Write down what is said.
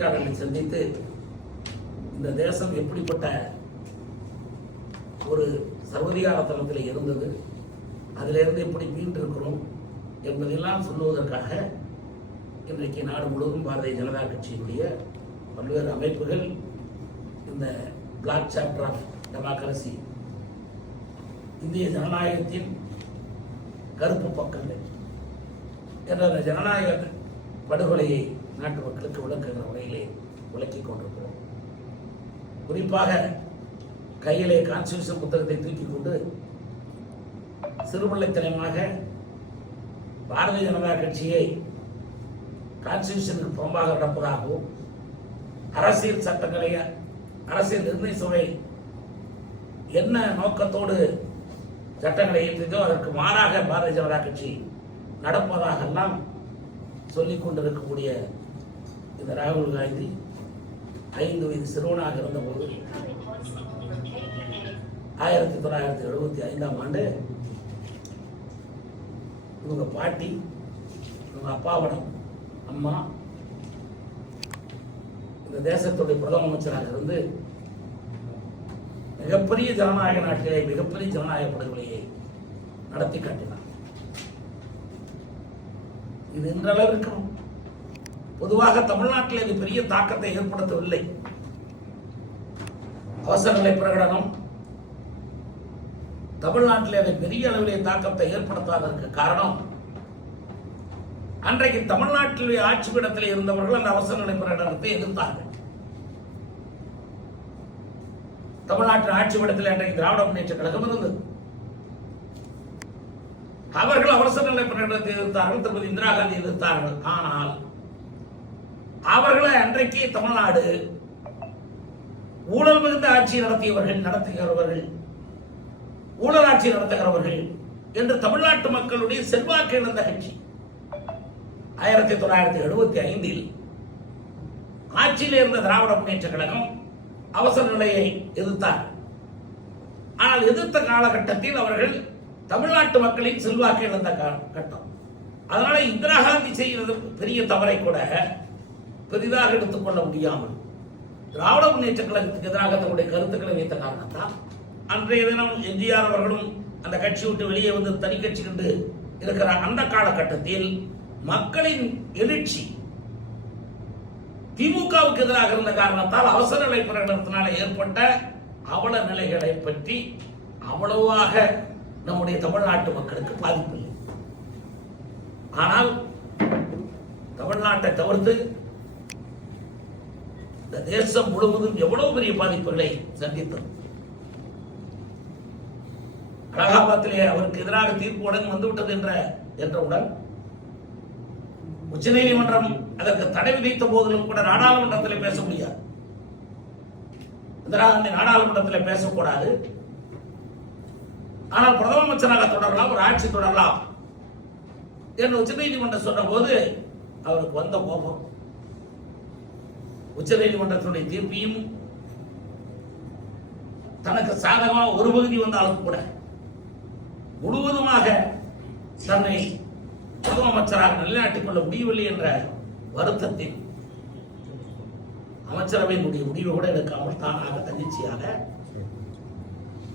பத்திரிகையாளர்களை சந்தித்து இந்த தேசம் எப்படிப்பட்ட ஒரு சர்வதிகார தளத்தில் இருந்தது அதிலிருந்து எப்படி மீண்டிருக்கிறோம் என்பதெல்லாம் சொல்லுவதற்காக இன்றைக்கு நாடு முழுவதும் பாரதிய ஜனதா கட்சியினுடைய பல்வேறு அமைப்புகள் இந்த பிளாக் சாப்டர் ஆஃப் டெமோக்ரஸி இந்திய ஜனநாயகத்தின் கருப்பு பக்கங்கள் என்ற அந்த ஜனநாயக படுகொலையை நாட்டு மக்களுக்கு விளக்குகிற வகையிலே விளக்கிக் கொண்டிருக்கிறோம். குறிப்பாக கையிலே கான்ஸ்டியூஷன் புத்தகத்தை தூக்கி கொண்டு சிறுபிள்ளைத்தனமாக பாரதிய ஜனதா கட்சியை கான்ஸ்டியூஷனுக்கு புறம்பாக நடப்பதாகவும் அரசியல் சட்டங்களை அரசியல் நிர்ணய சபை என்ன நோக்கத்தோடு சட்டங்களை இயற்றியதோ அதற்கு மாறாக பாரதிய ஜனதா கட்சி நடப்பதாகெல்லாம் சொல்லிக் கொண்டிருக்கக்கூடிய இந்த ராகுல் காந்தி ஐந்து வயது சிறுவனாக இருந்தபோது ஆயிரத்தி தொள்ளாயிரத்தி எழுபத்தி ஐந்தாம் ஆண்டு இவங்க பாட்டி இவங்க அப்பாவிடம் அம்மா இந்த தேசத்துடைய பிரதம அமைச்சராக இருந்து மிகப்பெரிய ஜனநாயக நாட்டிலே மிகப்பெரிய ஜனநாயக படுகொலையை நடத்தி காட்டினார். இது இன்றளவிற்கு பொதுவாக தமிழ்நாட்டில் இது பெரிய தாக்கத்தை ஏற்படுத்தவில்லை. அவசர நிலை பிரகடனம். தமிழ்நாட்டில் அது பெரிய அளவிலே தாக்கத்தை ஏற்படுத்தாததற்கு காரணம் அன்றைக்கு தமிழ்நாட்டில் ஆட்சி பீடத்தில் இருந்தவர்கள் அந்த அவசர நிலை பிரகடனத்தை எதிர்த்தார்கள். தமிழ்நாட்டின் ஆட்சி பீடத்தில் அன்றைக்கு திராவிட முன்னேற்ற கழகம் இருந்தது. அவர்கள் அவசர நிலை பிரகடனத்தை எதிர்த்தார்கள் திருமதி இந்திரா காந்தி எதிர்த்தார்கள். ஆனால் அவர்களை அன்றைக்கு தமிழ்நாடு ஊழல் மிகுந்த ஆட்சி நடத்தியவர்கள் நடத்துகிறவர்கள் ஊழல் ஆட்சி நடத்துகிறவர்கள் என்று தமிழ்நாட்டு மக்களுடைய செல்வாக்கு இழந்த கட்சி. ஆயிரத்தி தொள்ளாயிரத்தி எழுபத்தி ஐந்தில் ஆட்சியில் இருந்த திராவிட முன்னேற்ற கழகம் அவசர நிலையை எதிர்த்தார். ஆனால் எதிர்த்த காலகட்டத்தில் அவர்கள் தமிழ்நாட்டு மக்களின் செல்வாக்கு இழந்த கா- கட்டம். அதனால இந்திரா காந்தி செய்வது பெரிய தவறை கூட பெரிதாக எடுத்துக்கொள்ள முடியாமல் திராவிட முன்னேற்ற கழகத்துக்கு எதிராக தன்னுடைய கருத்துக்களை வைத்த காரணத்தால் அன்றைய தினம் எம்ஜிஆர் அவர்களும் அந்த கட்சி விட்டு வெளியே வந்து தனி கட்சி கண்டு இருக்கிற அந்த காலகட்டத்தில் மக்களின் எழுச்சி திமுகவுக்கு எதிராக இருந்த காரணத்தால் அவசர நிலை பிரகடனத்தினால் ஏற்பட்ட அவல நிலைகளை பற்றி அவ்வளவாக நம்முடைய தமிழ்நாட்டு மக்களுக்கு பாதிப்பில்லை ஆனால் தமிழ்நாட்டை தவிர்த்து இந்த தேசம் முழுவதும் எவ்வளவு பெரிய பாதிப்புகளை சந்தித்தது? அலகாபாத்திலே அவருக்கு எதிராக தீர்ப்பு உடன் வந்துவிட்டது என்ற என்றவுடன் உச்சநீதிமன்றம் அதற்கு தடை விதித்த போதிலும் கூட நாடாளுமன்றத்தில் பேச முடியாது. இந்திரா காந்தி நாடாளுமன்றத்தில் பேசக்கூடாது. ஆனால் பிரதம அமைச்சராக தொடரலாம் ஒரு ஆட்சி தொடரலாம் என்று உச்சநீதிமன்றம் சொன்னபோது அவருக்கு வந்த கோபம். உச்சநீதிமன்றத்தினுடைய தீர்ப்பையும் தனக்கு சாதகமாக ஒரு பகுதி வந்தாலும் கூட முழுவதுமாக தன்னை முதலமைச்சராக அமைச்சராக நிலைநாட்டிக் கொள்ள முடியவில்லை என்ற வருத்தத்தில் அமைச்சரவையினுடைய முடிவை கூட எடுக்காமல் தானாக தன்னிச்சையாக